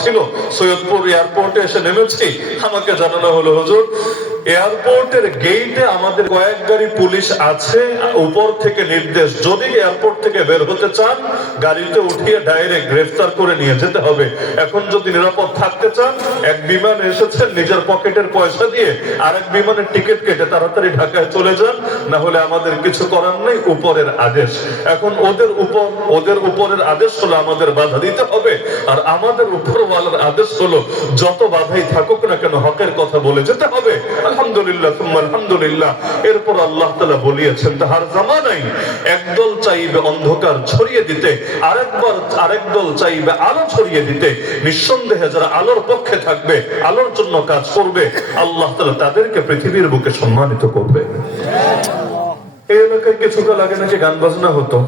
ছিল, সৈয়দপুর এয়ারপোর্টে এসে নেমেছি। আমাকে জানানো হলো, হুজুর এয়ারপোর্টের গেইটে আমাদের কয়েক গাড়ি পুলিশ আছে, উপর থেকে নির্দেশ, যদি এয়ারপোর্ট থেকে বের হতে চান গাড়িতে উঠিয়ে ডাইরেক্ট গ্রেফতার করে নিয়ে যেতে হবে। এখন যদি নিরাপদ থাকতে চান, এক বিমান এসেছেন, নিজের পকেটের পয়সা দিয়ে আরেক বিমানের টিকিট কেটে তাড়াতাড়ি ঢাকায় চলে যান, না হলে আমাদের কিছু করার নেই, উপরের আদেশ। এখন ওদের উপরের আদেশ হলো আমাদের বাধা দিতে হবে, আর আমাদের উপরওয়ালার আদেশ হলো যত বাধাই থাকুক না কেন হকের কথা বলে যেতে হবে। আলহামদুলিল্লাহ সুম্মা আলহামদুলিল্লাহ। এরপর আল্লাহ তাআলা বলিয়েছেন, তাহার জামানায় একদল চাইবে অন্ধকার ছড়িয়ে দিতে, আরেক দল চাইবে আলো ছড়িয়ে দিতে। নিঃসন্দেহে যারা আলোর পক্ষে থাকবে, আলোর জন্য কাজ করবে, আল্লাহ তাআলা তাদেরকে পৃথিবীর বুকে সম্মানিত করবে। এই এলাকায় কিছুকাল আগে নাকি গান বাজনা হতো,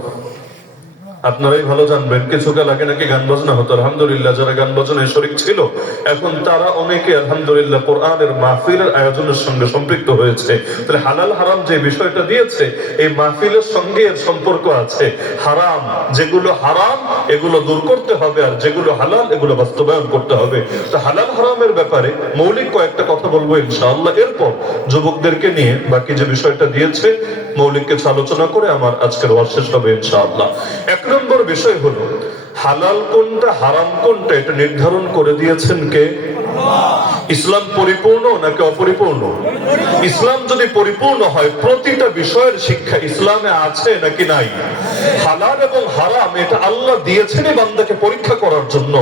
আপনারাই ভালো জানবেন। কিছুকাল আগে নাকি গান বাজনা হতো। আলহামদুলিল্লাহ, যারা গান বাজনায় শরীক ছিল এখন তারা অনেকে আলহামদুলিল্লাহ কোরআনের মাহফিলের আয়োজনের সঙ্গে সম্পৃক্ত হয়েছে। তাহলে হালাল হারাম যে বিষয়টা দিয়েছে, এই মাহফিলের সঙ্গে এর সম্পর্ক আছে। হারাম যেগুলো হারাম এগুলো দূর করতে হবে, আর যেগুলো হালাল এগুলো বাস্তবায়ন করতে হবে। তো হালাল হারামের ব্যাপারে মৌলিক কয়েকটা কথা বলবো ইনশাআল্লাহ। এরপর যুবকদেরকে নিয়ে বাকি যে বিষয়টা দিয়েছে মৌলিক কিছু আলোচনা করে আমার আজকের ওয়াজ শেষ হবে ইনশাআল্লাহ। এক নম্বর বিষয় হলো হালাল কোনটা হারাম কোনটা এটা নির্ধারণ করে দিয়েছেন কে? ইসলাম পরিপূর্ণ নাকি অপরিপূর্ণ? ইসলাম যদি পরিপূর্ণ হয়, প্রতিটা বিষয়ের শিক্ষা ইসলামে আছে নাকি নাই? হালাল এবং হারাম এটা আল্লাহ দিয়েছেনই বান্দাকে পরীক্ষা করার জন্য।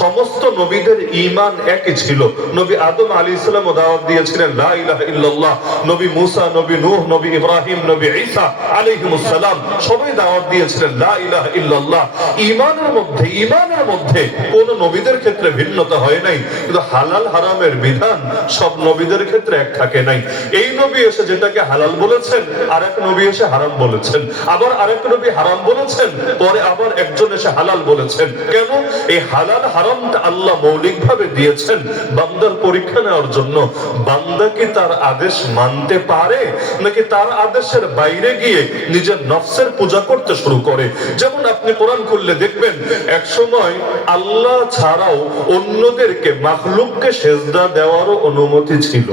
সমস্ত নবীদের ঈমান একই ছিল। নবী আদম আলাইহিস সালাম দাওয়াত দিয়েছিলেন লা ইলাহা ইল্লাল্লাহ। নবী মুসা, নবী নূহ, নবী ইব্রাহিম, নবী ঈসা আলাইহিমুস সালাম সবাই দাওয়াত দিয়েছিলেন লা ইলাহা ইল্লাল্লাহ। ঈমানের মধ্যে কোন নবীদের ক্ষেত্রে ভিন্নতা হয় নাই, কিন্তু হালাল হারামের বিধান সব নবীদের ক্ষেত্রে এক থাকে নাই। এই নবী এসে যেটাকে হালাল বলেছেন, আরেক নবী এসে হারাম বলেছেন, আবার আরেক নবী হারাম বলেছেন, পরে আবার একজন এসে হালাল বলেছেন। কেন? এই হালাল হারামটা আল্লাহ মৌলিকভাবে দিয়েছেন বান্দার পরীক্ষা নেওয়ার জন্য। বান্দা কি তার আদেশ মানতে পারে, নাকি তার আদেশের বাইরে গিয়ে নিজের নফসের পূজা করতে শুরু করে? যেমন আপনি কোরআন খুললে দেখবেন, এক সময় আল্লাহ ছাড়াও অন্যদেরকে মাখলুককে সেজদা দেওয়ারও অনুমতি ছিল।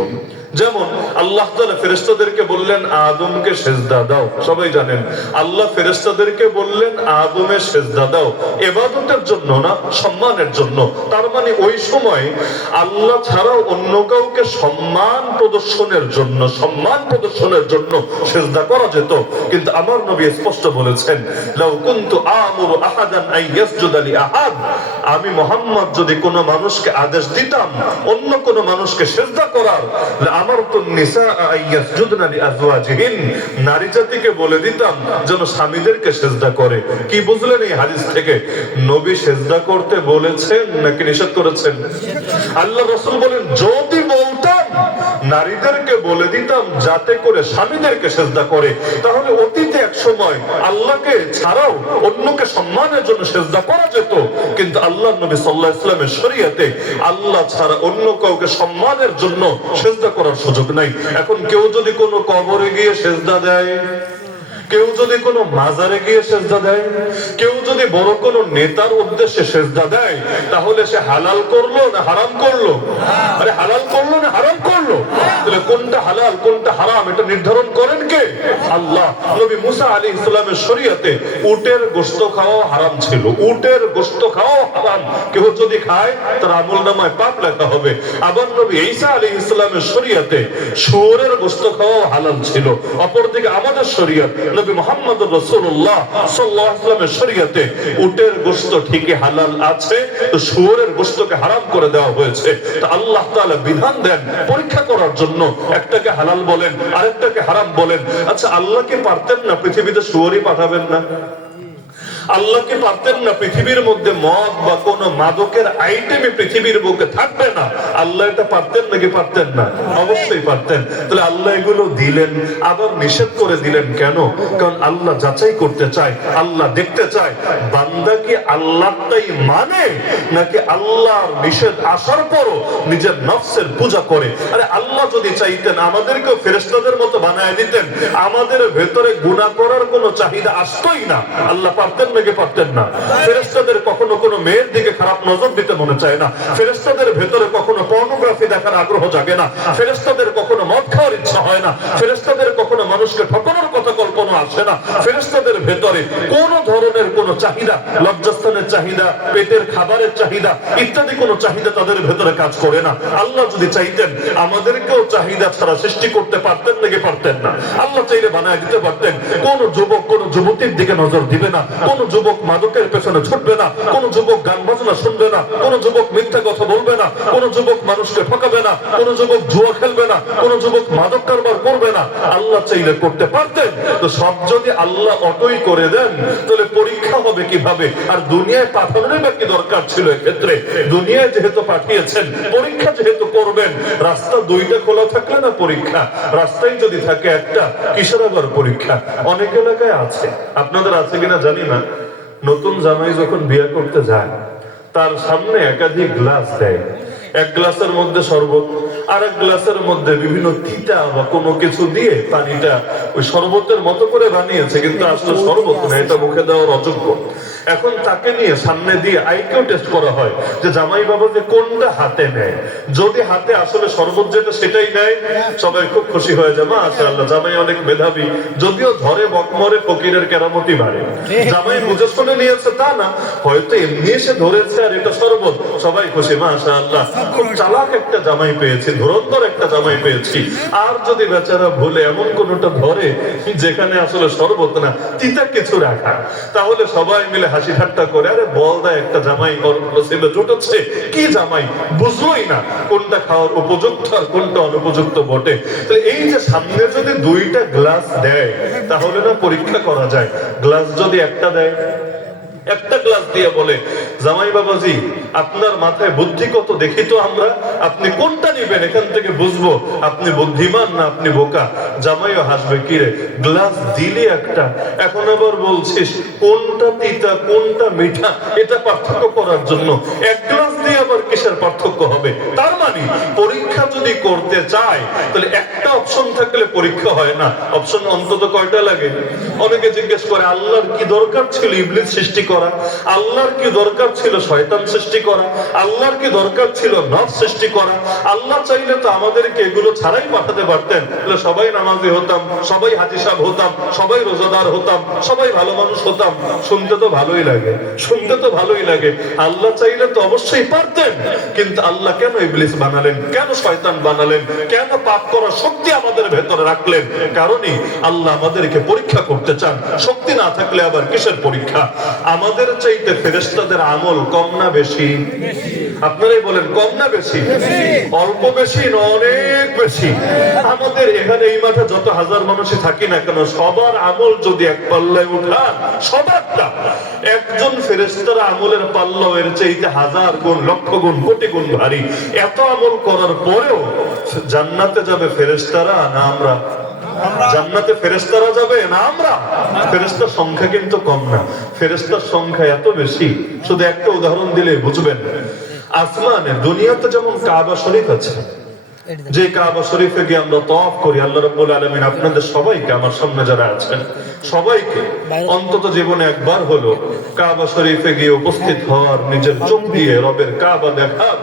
যেমন আল্লাহ তাআলা ফেরেশতাদেরকে বললেন আদমকে সেজদা দাও, সবাই জানেন। আল্লাহ ফেরেশতাদেরকে বললেন আদমের সেজদা দাও, ইবাদতের জন্য না, সম্মানের জন্য। তার মানে ওই সময় আল্লাহ ছাড়াও অন্য কাউকে সম্মান প্রদর্শনের জন্য সেজদা করা যেত। কিন্তু আমার নবী স্পষ্ট বলেছেন, লাউ কুনতু আমুরু আহাদান আন ইয়াসজুদা লি আহাদ, আমি মুহাম্মদ যদি কোনো মানুষকে আদেশ দিতাম অন্য কোনো মানুষকে সেজদা করার, আমারতু নিসা আন ইয়াসজুদনা লি আজওয়াজিহিন, নারী জাতিকে বলে দিতাম যেন স্বামীদেরকে সেজদা করে। কি বুঝলেন এই হাদিস থেকে? নবী সেজদা করতে বলেছেন নাকি নিষেধ করেছেন? আল্লাহ রাসূল বলেন, যদি বলতাম নারীদেরকে বলে দিতাম যাতে করে স্বামীদেরকে সেজদা করে, তাহলে অতীতে এক সময় আল্লাহকে ছাড়াও অন্যকে সম্মানের জন্য সেজদা করা যেত। কিন্তু আল্লাহর নবী সাল্লাল্লাহু আলাইহি ওয়াসাল্লামের শরীয়তে আল্লাহ ছাড়া অন্য কাউকে সম্মানের জন্য সেজদা করার সুযোগ নাই। এখন কেউ যদি কোনো কবরে গিয়ে সেজদা দেয়, কেউ যদি কোনো মাজারে গিয়ে সেজদা দেয়, কেউ যদি বড় কোনো নেতার উদ্দেশ্যে সেজদা দেয়, তাহলে সে হালাল করলো না হারাম করলো? আরে হালাল করলো না হারাম করলো? তাহলে কোনটা হালাল কোনটা হারাম এটা নির্ধারণ করেন কে? আল্লাহ। নবী মুসা আলাইহিস সালামের শরীয়তে উটের গোশত খাওয়া হারাম ছিল। উটের গোশত খাওয়া হারাম, কেউ যদি খায় তার আমলনামায় পাপ লেখা হবে। আবার নবী ঈসা আলাইহিস সালামের শরীয়তে শুয়োরের গোশত খাওয়া হালাল ছিল। অপরদিকে আমাদের শরীয়ত নবী মুহাম্মদুর রাসূলুল্লাহ সাল্লাল্লাহু আলাইহি ওয়াসাল্লামের শরীয়তে উটের গোশত ঠিকই হালাল আছে, তো শুয়োরের গোশতকে হারাম করে দেওয়া হয়েছে। তো আল্লাহ তাআলা বিধান দেন পরীক্ষা করার জন্য, একটাকে হালাল বলেন আরেকটাকে হারাম বলেন। আচ্ছা, আল্লাহ কি পারতেন না পৃথিবীতে শুয়োরই পাঠাবেন না? আল্লাহ কি পারতেন না পৃথিবীর মধ্যে মদ বা কোন মাদকের আইটেমে পৃথিবীর বুকে থাকবে না? আল্লাহ এটা পারতেন নাকি পারতেন না? অবশ্যই পারতেন। তাহলে আল্লাহ এগুলো দিলেন, আবার নিষেধ করে দিলেন কেন? কারণ আল্লাহ যাচাই করতে চায়, আল্লাহ দেখতে চায় বান্দা কি আল্লাহটাই মানে, নাকি আল্লাহর নিষেধ আসার পরও নিজের নফসের পূজা করে। আরে আল্লাহ যদি চাইতেন আমাদেরকেও ফেরেশতাদের মতো বানায় দিতেন, আমাদের ভেতরে গুনাহ করার কোনো চাহিদা আসতোই না। আল্লাহ পারতেন নাকি পারতেন না? ফেরেশতাদের কখনো কোনো মেয়ের দিকে খারাপ নজর দিতে মনে চায় না, ফেরেশতাদের ভেতরে কখনো পর্নোগ্রাফি দেখার আগ্রহ জাগে না, ফেরেশতাদের কখনো মদ খাওয়ার ইচ্ছা হয় না, ফেরেশতাদের কখনো মানুষকে ঠকানোর কথা কল্পনা আসে না, ফেরেশতাদের ভেতরে কোন ধরনের কোন চাহিদা, লজ্জাস্থানের চাহিদা, পেটের খাবারের চাহিদা ইত্যাদি কোন চাহিদা তাদের ভেতরে কাজ করে না। আল্লাহ যদি চাইতেন আমাদেরকেও চাহিদা ছাড়া সৃষ্টি করতে পারতেন নাকি পারতেন না? আল্লাহ চাইলে বানায় দিতে পারতেন। কোন যুবক কোন যুবতীর দিকে নজর দিবে না, কোন যুবক মাদকের পেছনে ছুটবে না, কোন যুবক গান বাজনা শুনবে না, কোন যুবক মিথ্যা কথা বলবে না, কোন যুবক মানুষকে ঠকাবে না, কোন যুবক জুয়া খেলবে না, কোন যুবক মাদক কারবার করবে না। আল্লাহ চাইলে করতে পারতেন। তো সব যদি আল্লাহ অটোই করে দেন তাহলে পরীক্ষা হবে কিভাবে? আর দুনিয়ায় পাঠানোর বা কি দরকার ছিল? এক্ষেত্রে দুনিয়ায় যেহেতু পাঠিয়েছেন, পরীক্ষা যেহেতু করবেন, রাস্তা দুইটা খোলা থাকলে না পরীক্ষা, রাস্তায় যদি থাকে একটা, কিসের আবার পরীক্ষা? অনেক এলাকায় আছে, আপনাদের আছে কিনা জানি না, নতুন জামাই যখন বিয়ে করতে যায় তার সামনে একাধিক গ্লাস দেয়, এক গ্লাসের মধ্যে শরবত, আর এক গ্লাসের মধ্যে বিভিন্ন তিতা বা কোনো কিছু দিয়ে পানিটা ওই শরবতের মতো করে বানিয়েছে, কিন্তু আসলে শরবত না, এটা মুখে দেওয়ার অযোগ্য। এখন তাকে নিয়ে সামনে দিয়ে আইকিউ টেস্ট করা হয় যে জামাই বাবা যে কোনটা হাতে নেয়। যদি হাতে আসলে শরবত যেটা সেটাই নেয়, সবাই খুব খুশি হয়ে যায়, মাশাআল্লাহ জামাই অনেক মেধাবী। যদিও ধরে বকমরে ফকিরের কেরামতি বাড়ে, জামাই বুঝে শুনে নিয়েছে তা না, হয়তো এমনি এসে ধরেছে আর এটা শরবত, সবাই খুশি, মাশাআল্লাহ খুব চালাক একটা জামাই পেয়েছি, ধুরন্ধর একটা জামাই পেয়েছি। আর যদি বেচারা ভুলে এমন কোনটা ধরে যেখানে আসলে শরবত না, তিতা কিছু রাখা, তাহলে সবাই মিলে হাসি ঠাট্টা করে, আরে বল দা একটা জামাই নসিবে জুটেছে, কি জামাই বুঝলোই না কোনটা খাওয়ার উপযুক্ত আর কোনটা অনুপযুক্ত বটে। তাহলে এই যে সামনে যদি দুইটা গ্লাস দেয় তাহলে না পরীক্ষা করা যায়। গ্লাস যদি একটা দেয়, একটা গ্লাস দিয়ে বলে জামাই বাবাজি আপনার মাথায় বুদ্ধি কত দেখি তো আমরা, আপনি কোনটা নিবেন এখান থেকে বুঝবো আপনি বুদ্ধিমান না আপনি বোকা। জামাইও হাসবে, কিরে গ্লাস দিলে একটা, এখন আবার বলছিস কোনটা তিতা কোনটা মিঠা এটা পার্থক্য করার জন্য, এক গ্লাস দিয়ে আবার কিসের পার্থক্য হবে? তার মানে পরীক্ষা যদি করতে চায় তাহলে একটা অপশন থাকলে পরীক্ষা হয় না, অপশন অন্তত কয়টা লাগে? অনেকে জিজ্ঞেস করে আল্লাহর কি দরকার ছিল ইবলিস সৃষ্টি করা, আল্লাহর কি দরকার ছিল শয়তান সৃষ্টি করা, আল্লাহর কি দরকার ছিল নফস সৃষ্টি করা? আল্লাহ চাইলে তো আমাদেরকে এগুলো ছাড়াই পাঠাতে পারতেন, তাহলে সবাই নামাজি হতাম, সবাই হাজী সাহেব হতাম, সবাই রোজাদার হতাম, সবাই ভালো মানুষ হতাম। শুনতে তো ভালোই লাগে, শুনতে তো ভালোই লাগে। আল্লাহ চাইলে তো অবশ্যই পারতেন, কিন্তু আল্লাহ কেন ইবলিস বানালেন, কেন শয়তান বানালেন, কেন পাপ করার শক্তি আমাদের ভেতরে রাখলেন? কারণই আল্লাহ আমাদেরকে পরীক্ষা করতে চান। শক্তি না থাকলে আবার কিসের পরীক্ষা? আমাদের চাইতে ফেরেশতাদের আমল কম না বেশি? আপনারাই বলেন, কম না বেশি? অল্প বেশি না অনেক বেশি? আমাদের এখানে এই মাঠে যত হাজার মানুষই থাকি না কেন, সবার আমল যদি এক পাল্লায় উঠান, সবারটা, একজন ফেরেশতার আমলের পাল্লা এর চাইতে হাজার গুণ লক্ষ গুণ কোটি গুণ ভারী। এত আমল করার পরেও জান্নাতে যাবে ফেরেশতারা না আমরা? জান্নাতে ফেরেশতারা যাবে না আমরা? ফেরেশতার সংখ্যা কিন্তু কম না, ফেরেশতার সংখ্যা এত বেশি। শুধু একটা উদাহরণ দিলে বুঝবেন। আসমানে দুনিয়াতে যেমন কাবা শরীফ আছে, যে কাবা শরীফে গিয়ে আমরা তাওয়াফ করি, আল্লাহ রাব্বুল আলামিন আপনাদের সবাইকে, আমার সামনে যারা আছেন সবাইকে অন্তত জীবনে একবার হলো কাবা শরীফে গিয়ে উপস্থিত হওয়ার, নিজের চোখ দিয়ে রবের কাবা দেখার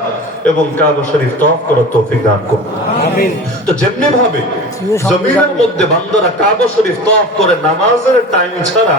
এবং কাবা শরীফ তাওয়াফ করার তৌফিক দান করুন, আমিন। তো যেমনি ভাবে জমিনের মধ্যে বান্দারা কাবা শরীফ তাওয়াফ করে, নামাজের টাইম ছাড়া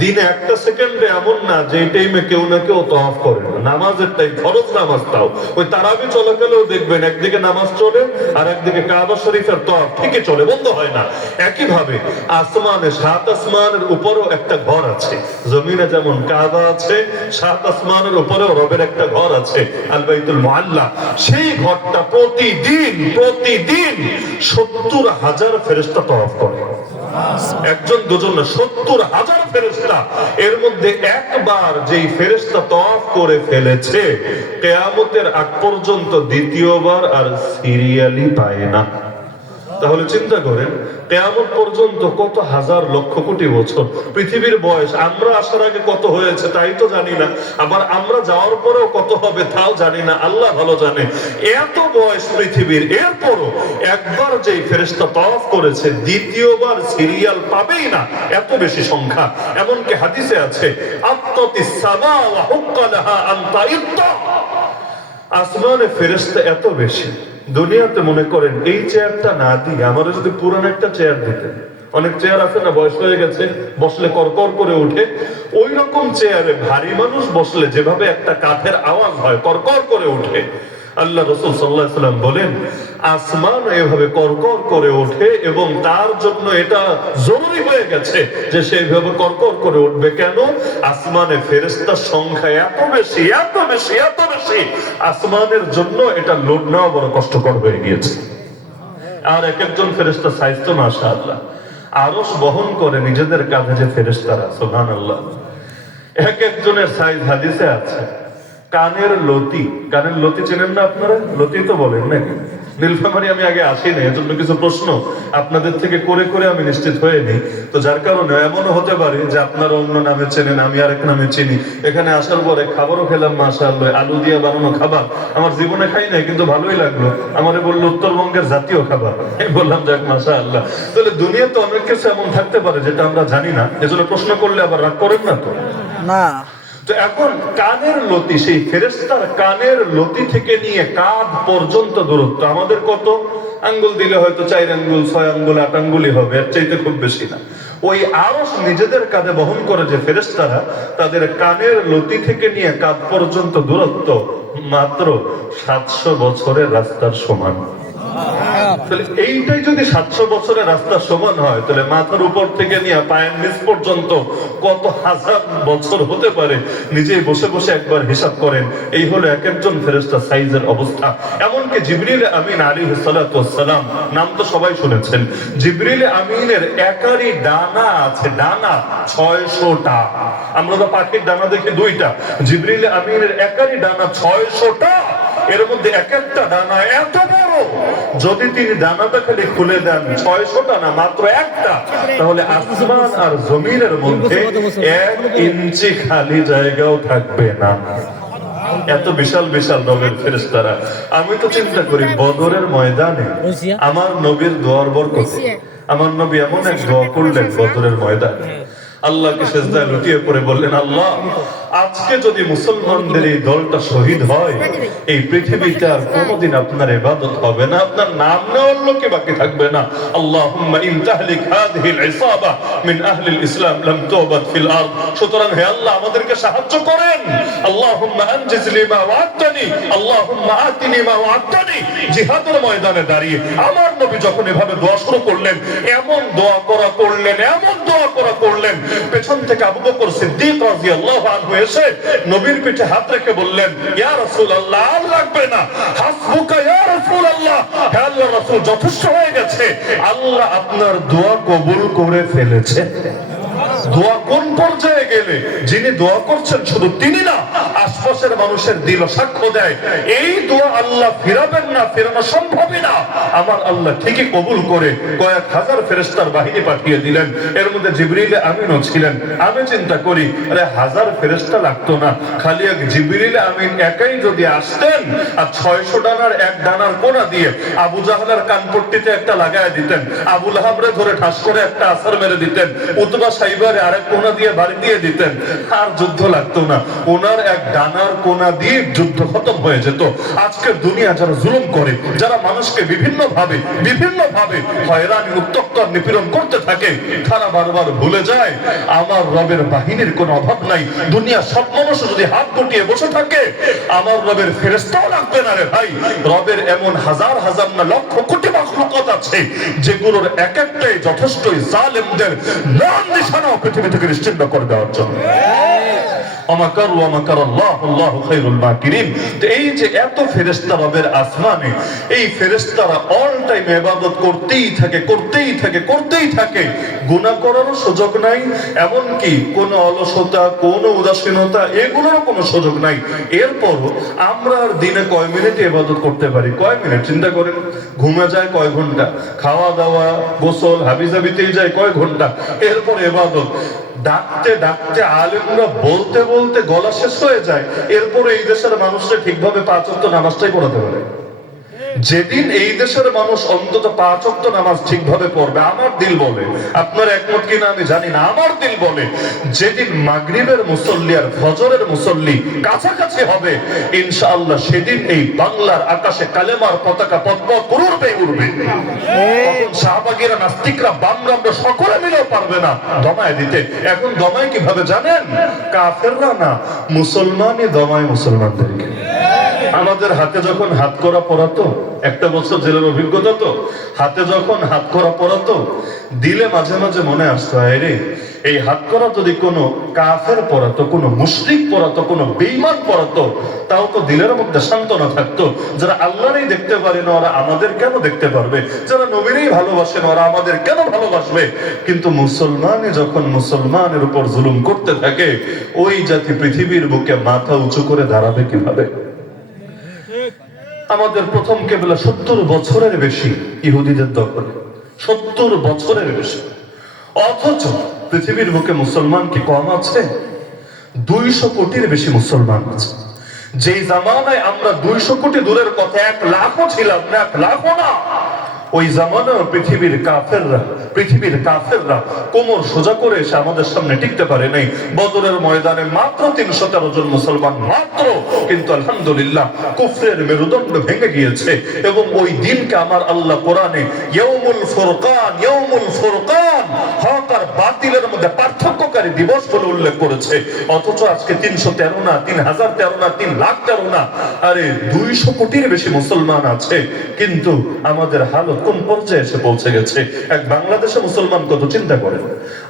দিনে একটা সেকেন্ডে এমন না যে টাইমে কেউ না কেউ তাওয়াফ করে না। নামাজের টাইম, ফরজ নামাজটাও ওই তারাবি চলাকালেও দেখবেন একদিকে নামাজ চলে আর একদিকে কাবা শরীফের তাওয়াফ ঠিকই চলে, বন্ধ হয় না। একই ভাবে আসমানে, সাত আসমানের উপরেও একটা ঘর আছে। জমিনে যেমন কাবা আছে, সাত আসমানের উপরেও রবের একটা ঘর আছে, আল বাইতুল মুআল্লা। সেই ঘরটা প্রতিদিন 70,000 ফেরেশতা তাওয়াফ করে। একজন দুজন না, 70,000 ফেরেশতা। এর মধ্যে একবার যেই ফেরেশতা তাওয়াফ করে ফেলেছে, কিয়ামতের আগ পর্যন্ত দ্বিতীয়বার আর সিরিয়ালি পায় না। তাহলে চিন্তা করেন কিয়ামত পর্যন্ত কত হাজার লক্ষ কোটি বছর পৃথিবীর বয়স, আমরা আসার আগে কত হয়েছে তাই তো জানি না, আবার আমরা যাওয়ার পরেও কত হবে তাও জানি না, আল্লাহ ভালো জানে। এত বয়স পৃথিবীর, এরপরও একবার যেই ফেরেশতা তাওয়াফ করেছে দ্বিতীয়বার সিরিয়াল পাবেই না, এত বেশি সংখ্যা। এমনকি হাদিসে আছে আত্তাতিস সামা ওয়া হুক্কালাহা আন তাইত্তা, আসমানে ফেরেশতা এত বেশি। দুনিয়াতে মনে করেন এই চেয়ারটা না দিয়ে আমার যদি পুরান একটা চেয়ার দিতেন, অনেক চেয়ার আছে না বয়স হয়ে গেছে বসলে করকর করে উঠে, ওই রকম চেয়ারে ভারী মানুষ বসলে যেভাবে একটা কাঠের আওয়াজ হয় করকর করে উঠে, আল্লাহ রাসূল সাল্লাল্লাহু আলাইহি ওয়াসাল্লাম বলেন আসমান এভাবে করকর করে ওঠে এবং তার জন্য এটা জরুরি হয়ে গেছে যে সেইভাবে করকর করে উঠবে। কেন? আসমানে ফেরেশতার সংখ্যা এত বেশি এত বেশি এত বেশি, আসমানের জন্য এটা লোড নেওয়া বড় কষ্টকর হয়ে গিয়েছে। আর এক একজন ফেরেশতা সাইজ তো মাশাআল্লাহ, আরশ বহন করে নিজেদের কাঁধে যে ফেরেশতারা, সুবহানাল্লাহ, এক একজনের সাইজ হাদিসে আছে কানের লতি। কানের লতি চেনেন না আপনারা? লতি তো বলেন নাকি? নীলফামারী আমি আগে আসি না, এজন্য কিছু প্রশ্ন আপনাদের থেকে করে করে আমি নিশ্চিত হয়ে নিই। তো যার কারণে এমনও হতে পারে যে আপনারা অন্য নামে চেনেন, আমি আরেক নামে চিনি। এখানে আসার পরে খাবারও খেলাম মাশাআল্লাহ, আলু দিয়ে বানানো খাবার, আমার জীবনে খাই নাই কিন্তু ভালোই লাগলো। আমারে বললো উত্তরবঙ্গের জাতীয় খাবার, আমি বললাম যাক মাশাআল্লাহ। তাহলে দুনিয়াতে অনেক কিছু এমন থাকতে পারে যেটা আমরা জানি না, এজন্য প্রশ্ন করলে আবার রাগ করেন না তো? না। তো এখন কানের লতি, সেই ফেরেশতার কানের লতি থেকে নিয়ে কাঁধ পর্যন্ত দূরত্ব আমাদের কত আঙ্গুল দিলে হয়তো 4 আঙ্গুল 6 আঙ্গুল 8 আঙ্গুলই হবে, এর চাইতে খুব বেশি না। ওই আরশ নিজেদের কাঁধে বহন করে যে ফেরেশতারা, তাদের কানের লতি থেকে নিয়ে কাঁধ পর্যন্ত দূরত্ব মাত্র 700 বছরের রাস্তার সমান। তাহলে এইটাই যদি 700 বছরের রাস্তা সমান হয়, তাহলে মাথার উপর থেকে নিয়ে পায়ের নিচ পর্যন্ত কত হাজার বছর হতে পারে নিজেই বসে বসে একবার হিসাব করেন। এই হলো এক একজন ফেরেশতা সাইজের অবস্থা। এমনকি জিবরিল আমিন আলাইহিস সালাতু ওয়াস সালাম, নাম তো সবাই শুনেছেন। জিবরিল আমিনের একারই ডানা আছে, ডানা 600টা। আমরা তো পাখির ডানা দেখি 2টা, জিবরিল আমিনের একারই ডানা 600টা। এর মধ্যে এক একটা ডানা এত বড়, যদি তিনি ডানাটা খালি খুলে দেন 600টা না মাত্র একটা, তাহলে আসমান আর জমিনের মধ্যে 1 ইঞ্চি খালি জায়গাও থাকবে না। এত বিশাল বিশাল নবীর ফেরেশতারা। আমি তো চিন্তা করি বদরের ময়দানে আমার নবীর দোয়ার বরকতে আমার নবী এমন এক দোয়া করলেন বদরের ময়দানে, আল্লাহকে সিজদায় লুটিয়ে পড়ে বললেন, আল্লাহ আজকে যদি মুসলমানদের এই দলটা শহীদ হয়, এই পৃথিবীতে আর কোনোদিন আপনার ইবাদত হবে না, আপনার নাম নেওয়ার লোকে বাকি থাকবে না। আল্লাহুম্মা ইন তাহলিক হাযিহিল ইসাবা মিন আহলিল ইসলাম লাম তুবাদ ফিল আরদ। সুতরাং হে আল্লাহ আমাদেরকে সাহায্য করেন। আল্লাহুম্মা আনজিজ লি মা ওয়া'আদতানি, আল্লাহুম্মা আতিনি মা ওয়া'আদতানি। জিহাদের ময়দানে দাঁড়িয়ে আমার নবী যখন এভাবে দোয়া শুরু করলেন, এমন দোয়া করা করলেন, এমন দোয়া করা করলেন, পেছন থেকে আবু বকর সিদ্দিক রাদিয়াল্লাহু আনহু এসে নবীর পিঠে হাত রেখে বললেন, ইয়া রাসূলুল্লাহ আর লাগবে না, হাসবুকা ইয়া রাসূলুল্লাহ, হে আল্লাহর রাসূল যথেষ্ট হয়ে গেছে, আল্লাহ আপনার দোয়া কবুল করে ফেলেছে। দোয়া কোন পর্যায়ে গেলে যিনি দোয়া করছেন শুধু তিনি না, আশপাশের মানুষের দিল সাক্ষ্য দেয় এই দোয়া আল্লাহ ফিরাবেন না, ফেরানো সম্ভবই না। আমার আল্লাহ ঠিকই কবুল করে কয়েক হাজার ফেরেশতার বাহিনী পাঠিয়ে দিলেন, এর মধ্যে জিবরিল আমিনও ছিলেন। আমি চিন্তা করি আরে হাজার ফেরেশতা লাগতো না, খালি এক জিবরিল আমিন একাই যদি আসতেন আর 600 ডানার এক ডানার কোনা দিয়ে আবু জাহলের কানপট্টিতে একটা লাগায় দিতেন, আবু লাহাবরে ধরে ঠাস করে একটা আসর মেরে দিতেন, উতবা সাইবারে আরেক কোনা দিয়ে বাড়ি দিয়ে দিতেন, আর যুদ্ধ লাগতো না। ওনার এক ডানার কোনা দিয়ে যুদ্ধ খতম হয়ে যেত। আজকে দুনিয়া যারা জুলুম করে, যারা মানুষকে বিভিন্ন ভাবে হয়রানি উত্তক্ত নিপীড়ন করতে থাকে, তারা বারবার ভুলে যায় আমার রবের বাহিনীর কোনো অভাব নাই। দুনিয়া সব মানুষ যদি হাত গুটিয়ে বসে থাকে, আমার রবের ফেরেশতাও লাগবে না রে ভাই। রবের এমন হাজার হাজার না লক্ষ কোটি মাখলুকাত আছে যেগুলোর এক একটাই যথেষ্টই জালেমদের নাম নিশানা পৃথিবী থেকে নিশ্চিহ্ন করে দেওয়ার জন্য। ওয়ামাকারু ওয়ামাকারাল্লাহু আল্লাহু খায়রুল মাকিরিন। তো এই যে এত ফেরেশতা রবের আসমানে, এই ফেরেশতারা অল টাইম ইবাদত করতেই থাকে, গুনাহ করারও সুযোগ নাই, এমনকি কোনো অলসতা, কোনো উদাসীনতা, এগুলোরও কোনো সুযোগ নাই। এরপর আমরা আর দিনে কয় মিনিট ইবাদত করতে পারি? কয় মিনিট চিন্তা করেন। ঘুমে যায় কয় ঘন্টা, খাওয়া দাওয়া গোসল হাবিজাবিতেই যায় কয় ঘন্টা, এরপর ইবাদত। ডাকতে ডাকতে আলেমরা বলতে বলতে গলা শেষ হয়ে যায়, এরপরে এই দেশের মানুষরা ঠিকভাবে 5 ওয়াক্ত নামাজটাই পড়াতে পারে। যেদিন এই দেশের মানুষ অন্তত 5 ওয়াক্ত নামাজ ঠিকভাবে পড়বে, আমার দিল বলে, আপনার একমত কিনা আমি জানি না, আমার দিল বলে যেদিন মাগরিবের মুসল্লি আর ফজরের মুসল্লি কাছাকাছি হবে, ইনশাআল্লাহ সেদিন এই বাংলার আকাশে কালেমার পতাকা পথ উড়বে। তখন শাহবাগীরা, নাস্তিকরা, বামরা সকলে মিলেও পারবে না দমায় দিতে। এখন দমায় কিভাবে জানেন? কাফেররা না, মুসলমানই দমায় মুসলমানদেরকে। আমাদের হাতে যখন হাত করা পড়াতো, একটা বছর জেলের অভিজ্ঞতা, তো হাতে যখন হাত করা পড়াতো, দিলে মাঝে মাঝে মনে আসতো, আরে এই হাত করা যদি কোনো কাফের পড়াতো, কোনো মুশরিক পড়াতো, কোনো বেঈমান পড়াতো, তাও তো দিলের মধ্যে সান্ত্বনা থাকতো। যারা আল্লাহরই দেখতে পারে না, ওরা আমাদের কেন দেখতে পারবে? যারা নবীরই ভালোবাসে না, ওরা আমাদের কেন ভালোবাসবে? কিন্তু মুসলমানে যখন মুসলমানের উপর জুলুম করতে থাকে, ওই জাতি পৃথিবীর বুকে মাথা উঁচু করে দাঁড়াবে কিভাবে? আমাদের প্রথম কেবলা 70 বছরের বেশি ইহুদিদের দখলে, 70 বছরের বেশি। অথচ পৃথিবীর বুকে মুসলমান কি কম আছে? 200 কোটির বেশি মুসলমান আছে। যেই জামানায় আমরা 200 কোটি দূরের কথা, 1 লাখও ছিলাম না, 1 লাখও না, ওই জামানায় পৃথিবীর কাফেররা কোমর সোজা করে এসে আমাদের সামনে টিকতে পারে নাই। বদরের ময়দানে মাত্র 313 জন মুসলমান মাত্র, কিন্তু আলহামদুলিল্লাহ কুফরের মেরুদণ্ড ভেঙে গিয়েছে। এবং ওই দিনকে আমার আল্লাহ কোরআনে ইয়াউমুল ফুরকান, হক আর বাতিলের মধ্যে পার্থক্যকারী দিবস বলে উল্লেখ করেছে। অথচ আজকে 313 না, 3013 না, 3,13,000 না, আরে 200 কোটির বেশি মুসলমান আছে, কিন্তু আমাদের হালত কোন পর্যায়ে এসে পৌঁছে গেছে। এক বাংলাদেশে মুসলমান কত, চিন্তা করেন।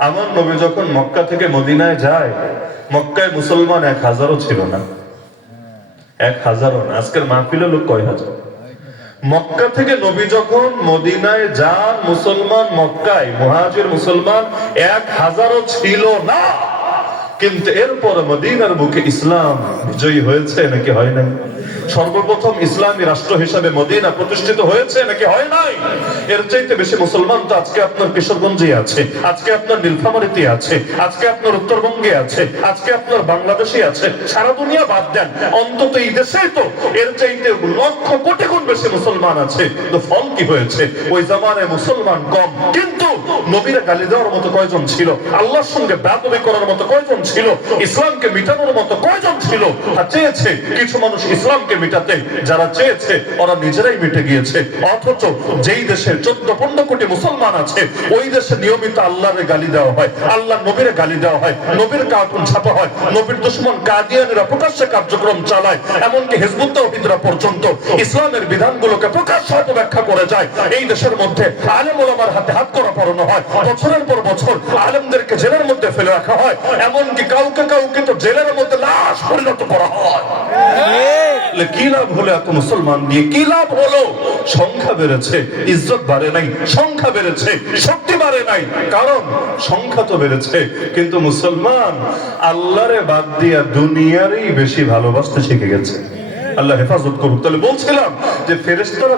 আমার নবী যখন মক্কা থেকে মদিনায় যায়, মক্কায় মুসলমান 1000ও ছিল না, 1000ও না। আজকের মাহফিলে লোক কয় হাজার? মক্কা থেকে নবী যখন মদিনায় যান, মুসলমান মক্কায়, মুহাজির মুসলমান 1000ও ছিল না। কিন্তু এরপর মদিনার বুকে ইসলাম বিজয়ী হয়েছে নাকি হয় নাই? সর্বপ্রথম ইসলামী রাষ্ট্র হিসেবে মদিনা প্রতিষ্ঠিত হয়েছে নাকি হয় নাই? এর চাইতে বেশি মুসলমান তো আজকে আপনার কিশোরগঞ্জে আছে, আজকে আপনার নীলফামারীতে আছে, আজকে আপনার উত্তরবঙ্গে আছে, আজকে আপনার বাংলাদেশে আছে। সারা দুনিয়া বাদ দেন, অন্তত এই দেশেই তো এর চাইতে লক্ষ কোটি গুণ বেশি মুসলমান আছে। তো ফল কি হয়েছে? ওই জামানায় মুসলমান কম, কিন্তু নবীরা গালি দেওয়ার মতো কয়জন ছিল? আল্লাহর সঙ্গে বেয়াদবি করার মতো কয়জন ছিল? ইসলামকে মিটানোর মতো কয়জন ছিল? আর চেয়েছে কিছু মানুষ ইসলামকে মিটাতে, যারা চেয়েছে ওরা নিজেরাই মিটে গিয়েছে। অথচ যেই দেশে 14-15 কোটি মুসলমান আছে, ওই দেশে নিয়মিত আল্লাহরে গালি দেওয়া হয়, আল্লাহ নবীরে গালি দেওয়া হয়, নবীর কার্টুন ছাপা হয়, নবীর দুশমন কাদিয়ানীরা প্রকাশ্যে কার্যক্রম চালায়, এমনকি হিজবুত তাওহীদরা পর্যন্ত ইসলামের বিধানগুলোকে প্রকাশ্যে অপব্যাখ্যা করে যায়। এই দেশের মধ্যে আলেম ওলামার হাতে হাত করা পড়ানো হয়, বছরের পর বছর আলেমদেরকে জেলের মধ্যে ফেলে রাখা হয়, এমনকি কাউকে তো জেলের মধ্যে লাশ পরিণত করা হয়। কি লাভ হলো এত মুসলমান দিয়ে? কি লাভ হলো? সংখ্যা বেড়েছে, ইজ্জত বাড়ে নাই। সংখ্যা বেড়েছে, শক্তি বাড়ে নাই, কারণ সংখ্যা তো বেড়েছে, কিন্তু মুসলমান আল্লাহরে বাদ দিয়া দুনিয়ারই বেশি ভালোবাসতে শিখে গেছে। আল্লাহ হেফাজত করুক। তাহলে বলছিলাম যে ফেরেশতারা